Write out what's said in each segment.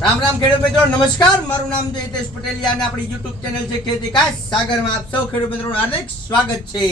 રામ રામ ખેડૂત મિત્રો, નમસ્કાર. મારું નામ છે હિતેશ પટેલિયા અને આપણી યુટ્યુબ ચેનલ છે ખેતી કાશ સાગરમાં આપ સૌ ખેડૂત મિત્રોનું હાર્દિક સ્વાગત છે.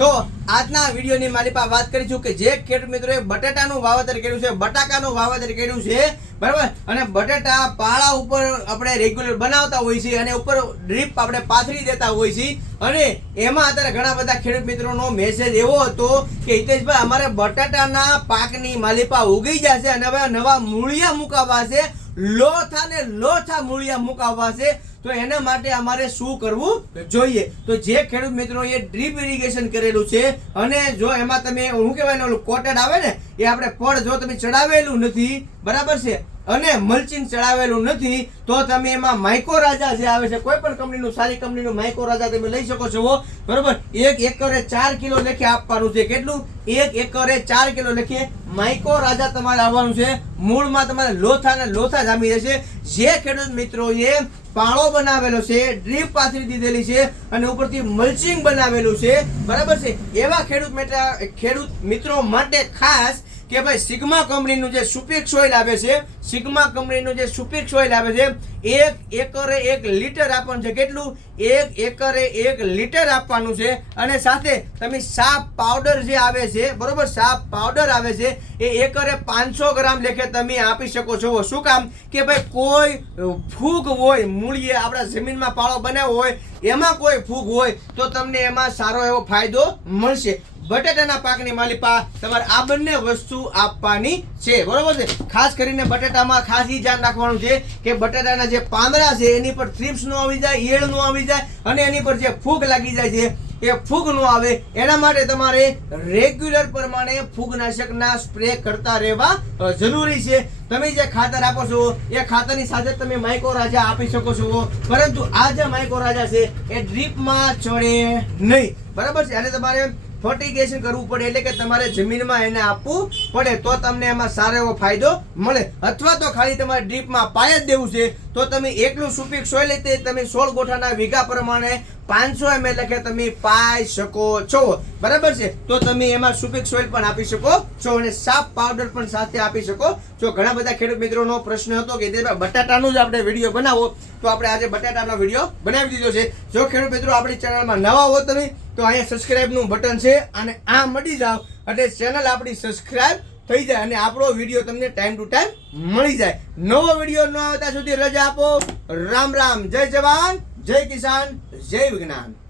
તો આજના વિડીયોની મારી પાસે વાત કરીશું કે જે ખેડૂત મિત્રોએ બટાટાનું વાવેતર કર્યું છે, બટાકાનું વાવેતર કર્યું છે, બરાબર? અને બટાટા પાળા ઉપર આપણે રેગ્યુલર બનાવતા હોય છે અને ઉપર ડ્રીપ આપણે પાથરી દેતા હોય છે. અને એમાં અત્યારે ઘણા બધા ખેડૂત મિત્રોનો મેસેજ એવો હતો કે હિતેશભાઈ, અમારે બટાટાના પાકની માલિપા ઉગી જશે અને હવે નવા મૂળિયા મુકાવા છે. લોથા ને લોથા મૂળિયા મુકાવવા છે, તો એના માટે અમારે શું કરવું જોઈએ? તો જે ખેડૂત મિત્રોએ ડ્રીપ ઇરિગેશન કરેલું છે, અને જો એમાં તમે શું કહેવાય ને, ઓલું કોટેડ આવે ને એ આપણે ફળ જો તમે ચડાવેલું નથી, બરાબર છે? અને મલ્ચિંગ ચડાવેલું નથી, તો તમે એમાં માઇકો રાજા જે આવે છે, કોઈ પણ કંપનીનું, સારી કંપનીનું માઇકો રાજા તમે લઈ શકો છો બરોબર? એક એકરે ચાર કિલો લેખે આપવાનું છે. કેટલું? એક એકરે ચાર કિલો લેખે માઇકો રાજા તમારે આવવાનું છે. મૂળમાં તમારે લોથા ને લોથા જામી જશે જે ખેડૂત મિત્રોએ પાળો બનાવેલો છે, ડ્રીપ પાથરી દીધેલી છે અને ઉપરથી મલ્ચિંગ બનાવેલું છે, બરાબર છે? એવા ખેડૂત મિત્ર ખેડૂત મિત્રો માટે ખાસ કે ભાઈ સિગ્મા કંપનીનું જે સુપીક સોઇલ આવે છે, સિગ્મા કંપનીનું જે સુપીક સોઇલ આવે છે, એક એકરે એક લીટર આપવાનું છે. કેટલું? એક એકરે એક લીટર આપવાનું છે. અને સાથે તમે સાપ પાવડર જે આવે છે, બરોબર, સાપ પાવડર આવે છે, એ એકરે પાંચસો ગ્રામ લેખે તમે આપી શકો છો. શું કામ? કે ભાઈ કોઈ ફૂગ હોય, મૂળીએ આપણા જમીનમાં પાળો બનાવ્યો હોય, એમાં કોઈ ફૂગ હોય, તો તમને એમાં સારો એવો ફાયદો મળશે. બટાટાના પાકની માલિપા તમારે આ બંને વસ્તુ આપવાની છે. બરોબર છે? ખાસ કરીને બટાટામાં ખાસ એ ધ્યાન રાખવાનું છે કે બટાટાના જે પાંદડા છે, એની પર થ્રીપ્સ નો આવી જાય, ઈયળ નો આવી જાય અને એની પર જે ફૂગ લાગી જાય છે, એ ફૂગ નો આવે. એના માટે તમારે રેગ્યુલર પ્રમાણે ફૂગનાશકના સ્પ્રે કરતા રહેવા જરૂરી છે. તમે જે ખાતર આપો છો, એ ખાતરની સાથે તમે માઇકો રાજા આપી શકો છો. પરંતુ આ જે માઇકો રાજા છે, એ ડ્રીપમાં ચડે નહીં. બરાબર છે? અને તમારે ફર્ટિગેશન કરવું પડે એટલે કે તમારે જમીનમાં એને આપવું પડે. તો તમને એમાં સારો એવો ફાયદો મળે. અથવા તો ખાલી તમારે ડ્રીપમાં પાય જ દેવું છે. તો તમે એકલું સુપીક સોઈ લઈ તમે સોળ ગોઠાના વીઘા પ્રમાણે પાંચસો એમ લખે તમે પાઈ શકો છો. બરાબર છે? તો તમે એમાં સુપીક સોઇલ પણ આપી શકો છો અને સાફ પાવડર પણ સાથે આપી શકો છો. ઘણા બધા ખેડૂત મિત્રોનો પ્રશ્ન હતો કે બટાટાનો જ આપણે વીડિયો બનાવો. તો આપણે આજે બટાટાનો વીડિયો બનાવી દીધો છે. જો ખેડૂત મિત્રો આપણી ચેનલમાં નવા હો તમે તો અહીંયા સબસ્ક્રાઇબનું બટન છે અને આ મળી જાવ. એટલે ચેનલ આપણી સબસ્ક્રાઇબ થઈ જાય અને આપણો વીડિયો તમને ટાઈમ ટુ ટાઈમ મળી જાય. નવો વીડિયો ન આવતા સુધી રજા આપો. રામ રામ. જય જવાન. જય કિસાન. જય વિજ્ઞાન.